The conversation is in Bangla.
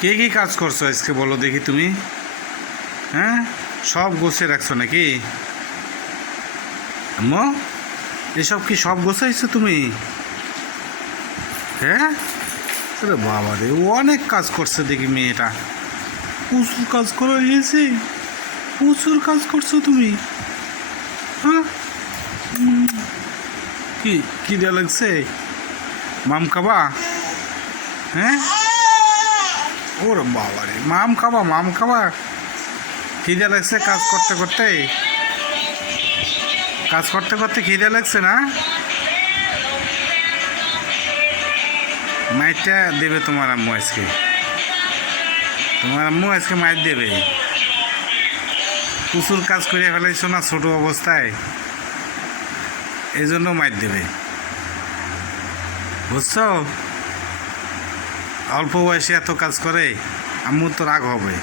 কে কি কাজ করছো আজকে বলো দেখি তুমি? হ্যাঁ, সব গোছে রাখছো নাকি আম্মু? এসব কি সব গোছাইছো তুমি? হ্যাঁ, আরে বাবা রে, ও অনেক কাজ করছে দেখি মেয়েটা। প্রচুর কাজ করা গিয়েছে, প্রচুর কাজ করছো তুমি। হ্যাঁ, কি কি দেওয়া লাগছে? মাম খাবা? হ্যাঁ, ওরে বাবা রে, মাম খাবা, মাম খাবা? খিদে লাগছে কাজ করতে করতে, কাজ করতে করতে খিদে লাগছে না? মাইরটা দেবে তোমার আম্মু আজকে, তোমার আম্মু আজকে মাইর দেবে। প্রচুর কাজ করে ফেলাইছো না ছোট অবস্থায়, এই জন্য মাইর দেবে, বুঝছো? অল্প বয়সে এত কাজ করে, আম্মুর তো রাগ হবে।